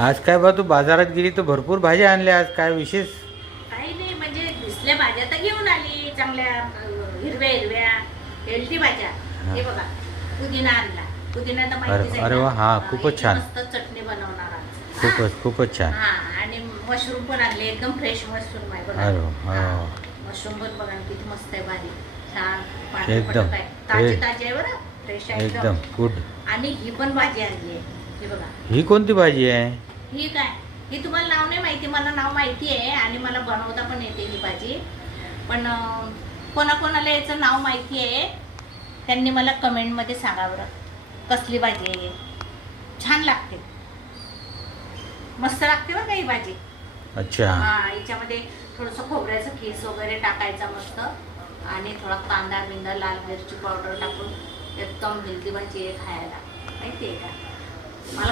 आज काय बा तू बाजारात गेली तर भरपूर भाज्या आणल्या, आज काय विशेष? काही नाही, म्हणजे दिसल्या भाज्या तर घेऊन आली चांगल्या, हिरव्या हिरव्या हेल्दी भाज्या. हे बघा, पुदिना आणला. पुदिना तर माहितीच आहे अरे ना. वा, हा खूपच याची छान. मस्त चटणी बनवणार आज. खूपच छान. हा, आणि मशरूम पण आणले, एकदम फ्रेश मशरूम आहे बघा. अरे वा, हा, मशरूम पण बघा ना, किती मस्त आहे, भारी छान पांढरं एकदम. पटत आहे. ताजी ताजी आहे बरं, फ्रेश आहे एकदम गुड. आणि ही पण भाजी आणली आहे, हे बघा. ही कोणती भाजी आहे? ही काय, ही तुम्हाला नाव नाही माहिती, मला नाव माहिती आहे आणि मला बनवता पण येते ही भाजी. पण कोणाकोणाला याचं नाव माहिती आहे त्यांनी मला कमेंटमध्ये सांगा बरं, कसली भाजी आहे. छान लागते, मस्त लागते बघा ही भाजी. अच्छा. हा, याच्यामध्ये थोडंसं खोबऱ्याचं खीस वगैरे टाकायचा मस्त, आणि थोडा कांदा बिंदा लाल मिरची पावडर टाकून एकदम हेल्दी भाजी आहे खायला, माहिती आहे का मला.